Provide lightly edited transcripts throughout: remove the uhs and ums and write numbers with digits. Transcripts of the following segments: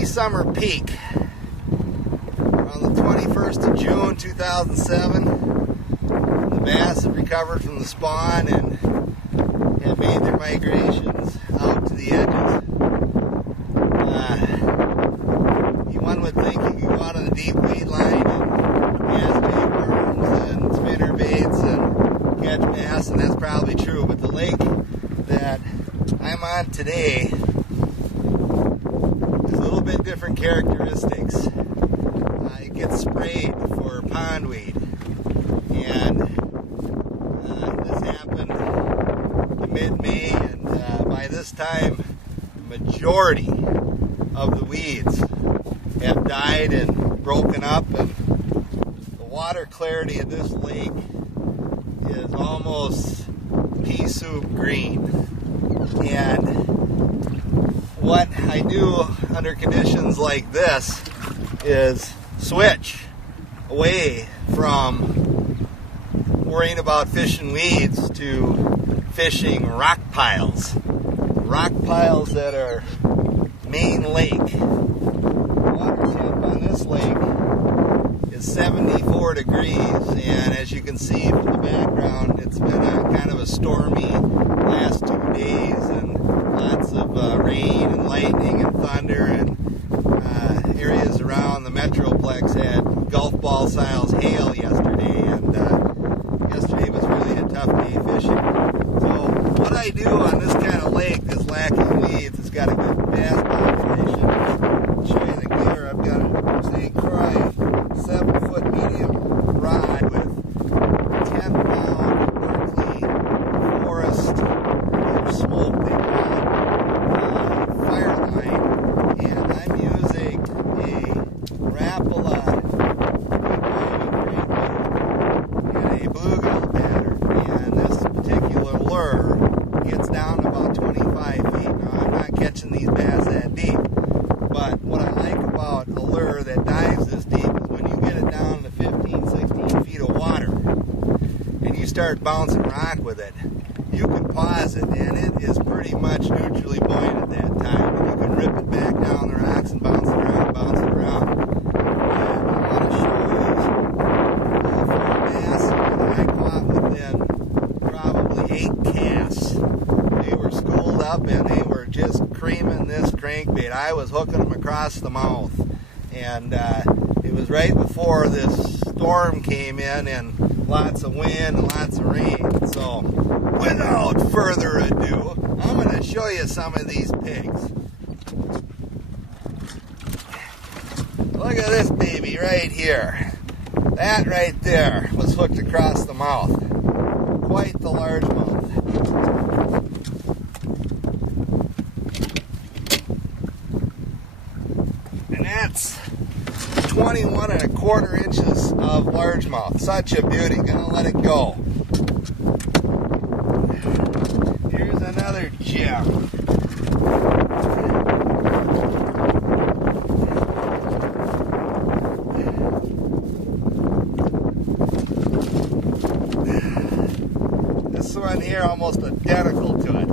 pre-summer peak on the 21st of June 2007. The bass have recovered from the spawn and have made their migrations out to the edges. One would think you could go out on a deep weed line and cast bait worms and spinner baits and catch bass, and that's probably true, but the lake that I'm on today has a little bit different characteristics. It gets sprayed for pondweed, and this happened in mid-May, and by this time the majority of the weeds have died and broken up, and the water clarity of this lake is almost pea soup green. And what I do under conditions like this is switch away from worrying about fishing weeds to fishing rock piles. Rock piles that are main lake. Water temp on this lake is 74 degrees, and as you can see from the background, it's been a kind of a stormy last 2 days, and lots of rain and lightning and thunder, and areas around the Metroplex had golf ball size hail yesterday, and yesterday was really a tough day fishing. So what I do on this kind of lake that's lacking weeds, it's got a good bass population. I'll show you the gear. I've got a St. Croix 7-foot medium rod with 10-pound Berkeley Forest smoke they call it, fire line, and I'm using a Rapala and a bluegill pattern, and this particular lure gets down to about 25 feet. Now I'm not catching these bass that deep, but what I like about a lure that dives this deep is when you get it down to 15, 16 feet of water and you start bouncing rock with it, you can pause it and it is pretty much neutrally buoyant at that time, and you can rip it back down the rocks and bounce it around, bounce it around. And I want to show you 4 bass that I caught within probably 8 casts. They were schooled up and they were just creaming this crankbait. I was hooking them across the mouth, and it was right before this storm came in and lots of wind and lots of rain. So without further ado, I'm going to show you some of these pigs. Look at this baby right here. That right there was hooked across the mouth. Quite the largemouth. And that's 21¼ inches of largemouth. Such a beauty. Gonna let it go. Here's another gem. This one here almost identical to it.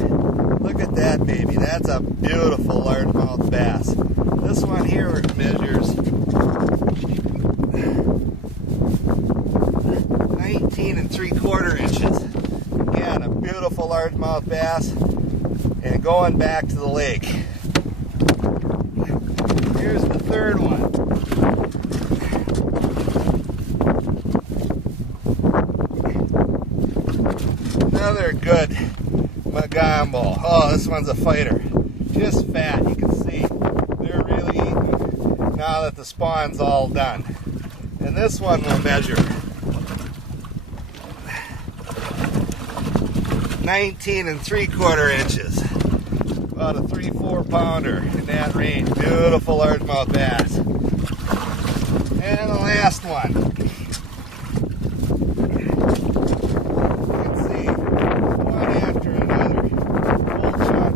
Look at that baby. That's a beautiful largemouth bass. This one here measures 19¾ inches. Again, a beautiful largemouth bass, and going back to the lake. Here's the third one. Another good Magombo. Oh, this one's a fighter. Just fat, you can see. They're really eating now that the spawn's all done. And this one will measure 19¾ inches. About a 3-4 pounder in that range. Beautiful largemouth bass. And the last one. You can see one after another. Full chunk,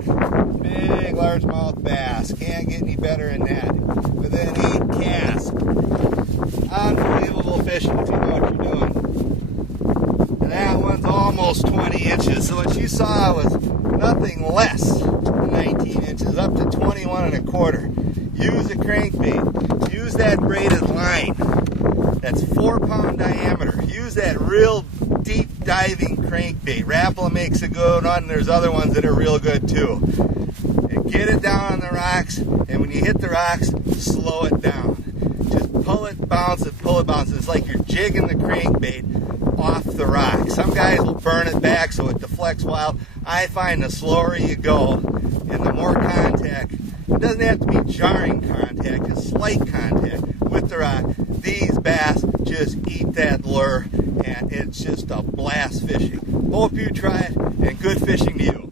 big largemouth bass. Can't get any better than that. Within 8 casts. Unbelievable fishing if you know what you're doing. And that one's almost 20 inches. So what you saw was nothing less than 19 inches up to 21 1/4. Use a crankbait. Use that braided line. That's 4-pound diameter. Use that real deep diving crankbait. Rapala makes a good one. There's other ones that are real good too. And get it down on the rocks, and when you hit the rocks, slow it down. Just pull it, bounce it, pull it, bounce it. It's like you're jigging the crankbait off the rock. Some guys will burn it back so it deflects wild. I find the slower you go and the more contact, it doesn't have to be jarring contact, just slight contact with the rock. These bass just eat that lure, and it's just a blast fishing. Hope you try it, and good fishing to you.